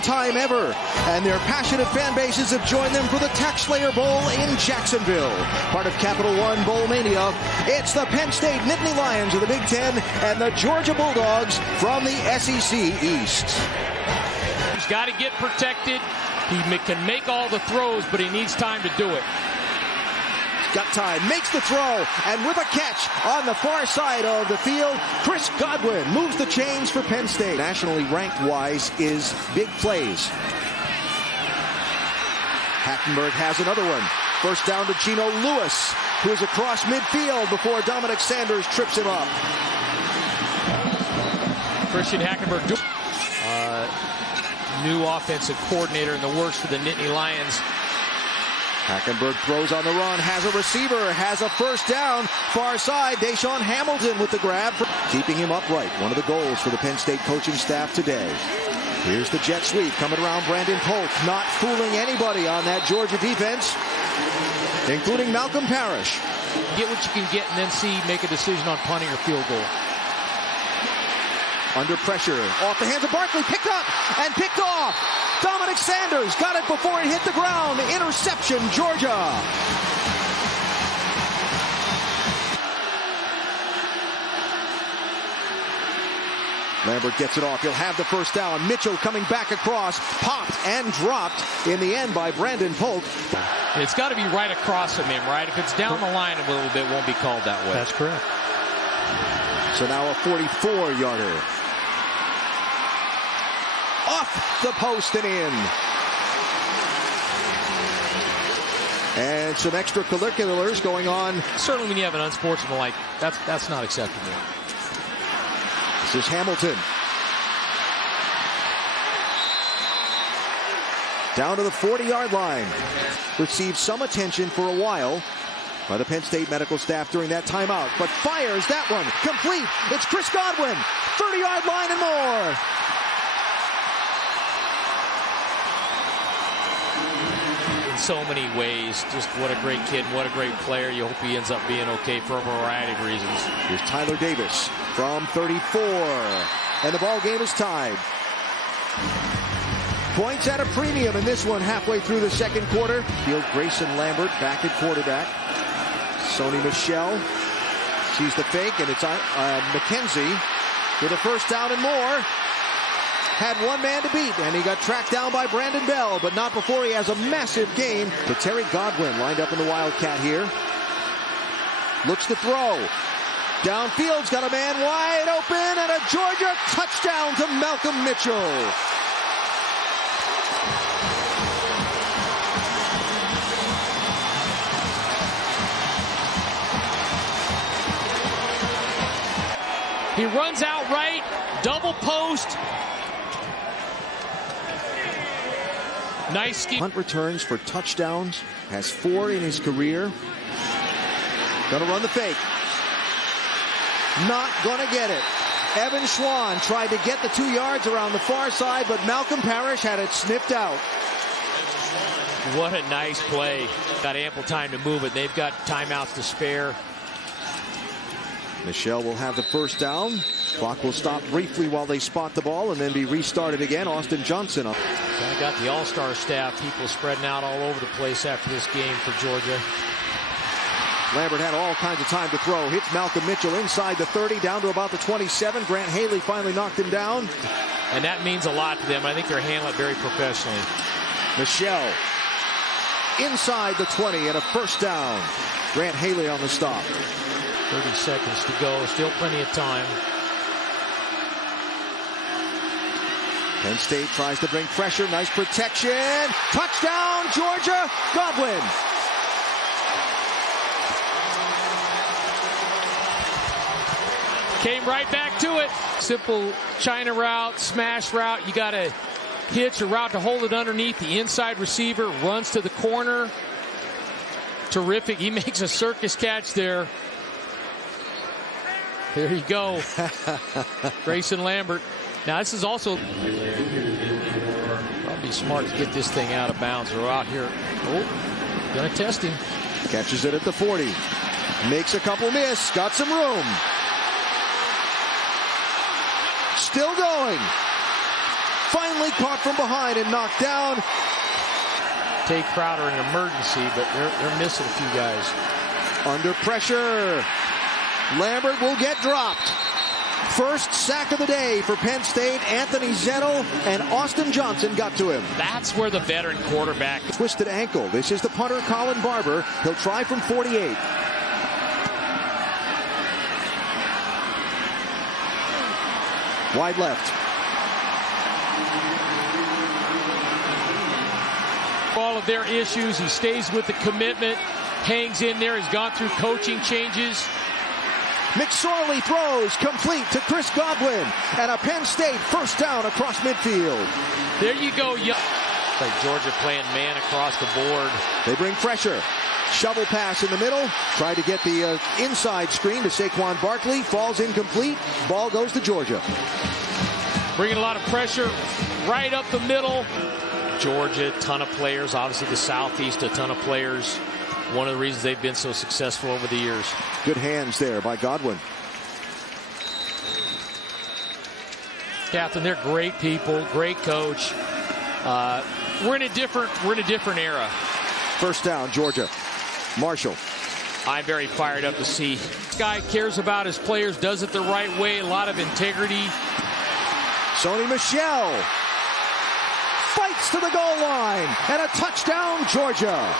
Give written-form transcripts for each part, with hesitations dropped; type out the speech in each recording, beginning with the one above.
time ever, and their passionate fan bases have joined them for the TaxSlayer Bowl in Jacksonville. Part of Capital One Bowl Mania, it's the Penn State Nittany Lions of the Big Ten and the Georgia Bulldogs from the SEC East. He's got to get protected. He can make all the throws, but he needs time to do it. Got time, makes the throw, and with a catch on the far side of the field, Chris Godwin moves the chains for Penn State. Nationally ranked-wise is big plays. Hackenberg has another one. First down to Gino Lewis, who is across midfield before Dominic Sanders trips him up. Christian Hackenberg, new offensive coordinator in the works for the Nittany Lions. Hackenberg throws on the run, has a receiver, has a first down. Far side, Deshaun Hamilton with the grab, keeping him upright. One of the goals for the Penn State coaching staff today. Here's the jet sweep coming around Brandon Polk, not fooling anybody on that Georgia defense, including Malcolm Parrish. Get what you can get and then make a decision on punting or field goal. Under pressure, off the hands of Barkley, picked up and picked off. Dominic Sanders got it before it hit the ground. Interception, Georgia. Lambert gets it off. He'll have the first down. Mitchell coming back across, popped and dropped in the end by Brandon Polk. It's got to be right across from him, right? If it's down the line a little bit, it won't be called that way. That's correct. So now a 44-yarder. Off the post and in. And some extracurriculars going on. Certainly when you have an unsportsmanlike, that's not acceptable. This is Hamilton. Down to the 40-yard line. Received some attention for a while by the Penn State medical staff during that timeout, but fires that one complete. It's Chris Godwin, 30-yard line and more. In so many ways, just what a great kid, what a great player. You hope he ends up being okay for a variety of reasons. Here's Tyler Davis from 34, and the ball game is tied. Points at a premium in this one halfway through the second quarter. Field Grayson Lambert back at quarterback. Sony Michel sees the fake, and it's McKenzie with a first down and more. Had one man to beat, and he got tracked down by Brandon Bell, but not before he has a massive gain to Terry Godwin, lined up in the Wildcat here. Looks to throw. Downfield's got a man wide open, and a Georgia touchdown to Malcolm Mitchell. He runs out right, double post. Nice scheme. Hunt returns for touchdowns, has 4 in his career. Gonna run the fake. Not gonna get it. Evan Schwan tried to get the 2 yards around the far side, but Malcolm Parrish had it sniffed out. What a nice play. Got ample time to move it. They've got timeouts to spare. Michelle will have the first down. Clock will stop briefly while they spot the ball and then be restarted again. Austin Johnson up. I got the all-star staff, people spreading out all over the place after this game for Georgia. Lambert had all kinds of time to throw. Hits Malcolm Mitchell inside the 30, down to about the 27. Grant Haley finally knocked him down. And that means a lot to them. I think they're handling it very professionally. Michelle inside the 20 and a first down. Grant Haley on the stop. 30 seconds to go. Still plenty of time. Penn State tries to bring pressure. Nice protection. Touchdown, Georgia. Godwin. Came right back to it. Simple China route, smash route. You got to hitch a route to hold it underneath. The inside receiver runs to the corner. Terrific. He makes a circus catch there. There you go. Grayson Lambert. Now this is also probably smart to get this thing out of bounds. We're out here. Oh, gonna test him. Catches it at the 40. Makes a couple miss. Got some room. Still going. Finally caught from behind and knocked down. Tay Crowder in an emergency, but they're missing a few guys. Under pressure. Lambert will get dropped. First sack of the day for Penn State. Anthony Zettel and Austin Johnson got to him. That's where the veteran quarterback. Twisted ankle. This is the punter, Colin Barber. He'll try from 48. Wide left. All of their issues, he stays with the commitment, hangs in there. He's gone through coaching changes. McSorley throws complete to Chris Godwin, and a Penn State first down across midfield. There you go. It's like Georgia playing man across the board. They bring pressure. Shovel pass in the middle. Tried to get the inside screen to Saquon Barkley. Falls incomplete. Ball goes to Georgia. Bringing a lot of pressure right up the middle. Georgia, ton of players. Obviously the Southeast, a ton of players. One of the reasons they've been so successful over the years. Good hands there by Godwin. Captain, they're great people, great coach. We're in a different era. First down, Georgia. Marshall. I'm very fired up to see. This guy cares about his players, does it the right way, a lot of integrity. Sony Michel fights to the goal line, and a touchdown, Georgia.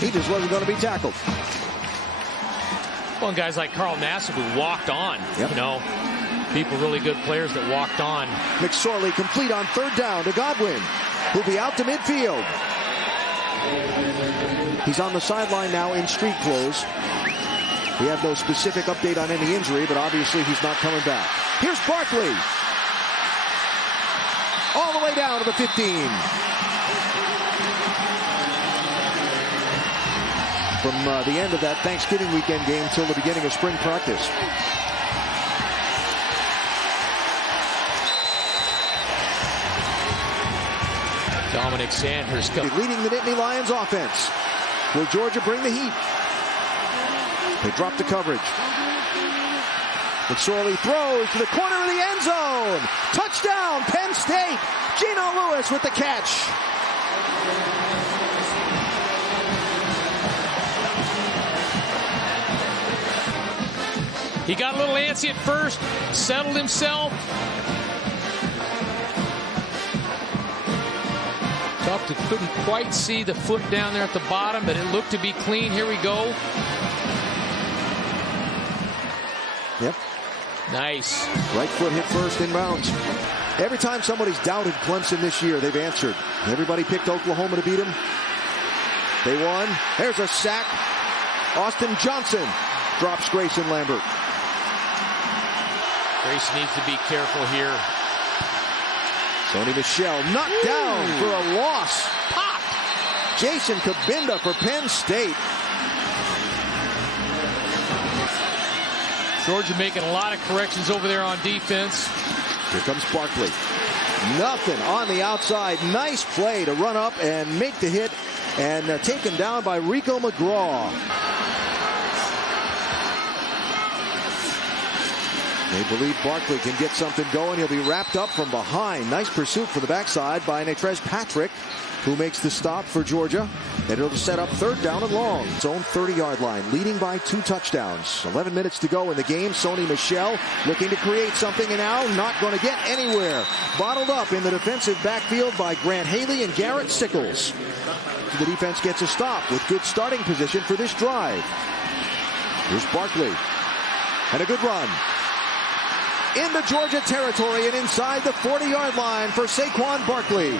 He just wasn't going to be tackled. Well, and guys like Carl Nassib who walked on. Yep. You know, people really good players that walked on. McSorley complete on third down to Godwin, who'll be out to midfield. He's on the sideline now in street clothes. We have no specific update on any injury, but obviously he's not coming back. Here's Barkley. All the way down to the 15. From the end of that Thanksgiving weekend game till the beginning of spring practice. Dominic Sanders leading the Nittany Lions offense. Will Georgia bring the heat? They drop the coverage. McSorley throws to the corner of the end zone. Touchdown, Penn State. Geno Lewis with the catch. He got a little antsy at first, settled himself. Tough to couldn't quite see the foot down there at the bottom, but it looked to be clean. Here we go. Yep. Nice. Right foot hit first in bounds. Every time somebody's doubted Clemson this year, they've answered. Everybody picked Oklahoma to beat them. They won. There's a sack. Austin Johnson drops Grayson Lambert. Grace needs to be careful here. Sony Michel knocked down for a loss. Popped. Jason Kabinda for Penn State. Georgia making a lot of corrections over there on defense. Here comes Barkley. Nothing on the outside. Nice play to run up and make the hit and taken down by Rico McGraw. They believe Barkley can get something going. He'll be wrapped up from behind. Nice pursuit for the backside by Natrez Patrick, who makes the stop for Georgia. And it'll set up third down and long. Its own 30-yard line, leading by 2 touchdowns. 11 minutes to go in the game. Sony Michel looking to create something, and now not going to get anywhere. Bottled up in the defensive backfield by Grant Haley and Garrett Sickles. The defense gets a stop with good starting position for this drive. Here's Barkley. And a good run. Into Georgia territory and inside the 40-yard line for Saquon Barkley.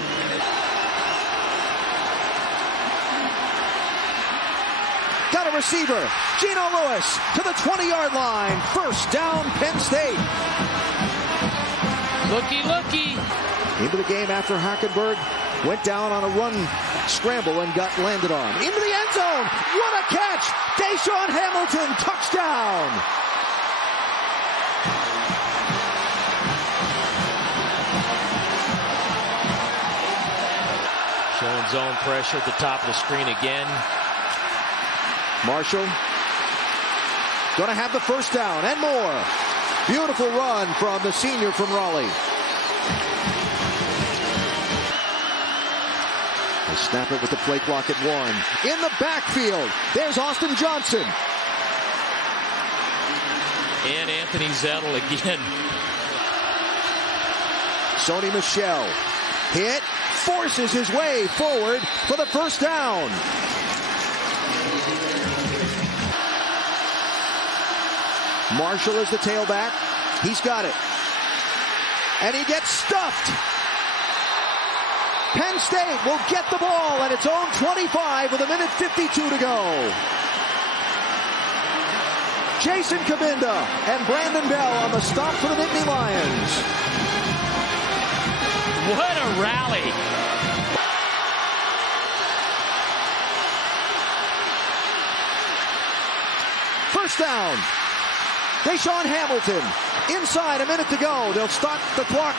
Got a receiver. Geno Lewis to the 20-yard line. First down, Penn State. Looky, looky. Into the game after Hackenberg went down on a run scramble and got landed on. Into the end zone. What a catch. Deshaun Hamilton, touchdown. showing zone pressure at the top of the screen again. Marshall going to have the first down and more. Beautiful run from the senior from Raleigh. They snap it with the play clock at 1. In the backfield, there's Austin Johnson. And Anthony Zettel again. Sony Michel hit, forces his way forward for the first down. Marshall is the tailback. He's got it. And he gets stuffed. Penn State will get the ball at its own 25 with 1:52 to go. Jason Cabinda and Brandon Bell on the stop for the Nittany Lions. What a rally. First down. Deshaun Hamilton inside, 1 minute to go. They'll start the clock.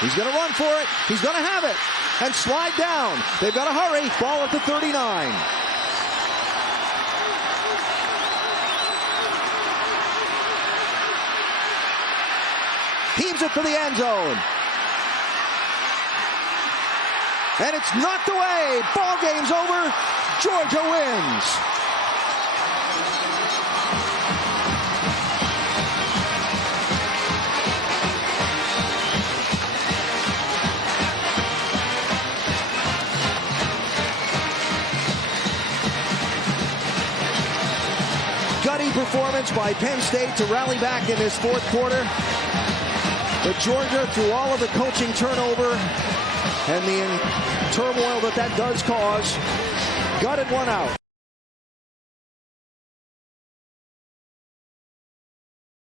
He's going to run for it. He's going to have it and slide down. They've got to hurry. Ball at the 39. Heaves it for the end zone. And it's knocked away. Ball game's over. Georgia wins. Gutty performance by Penn State to rally back in this fourth quarter. But Georgia, through all of the coaching turnover and the turmoil that does cause, gutted one out.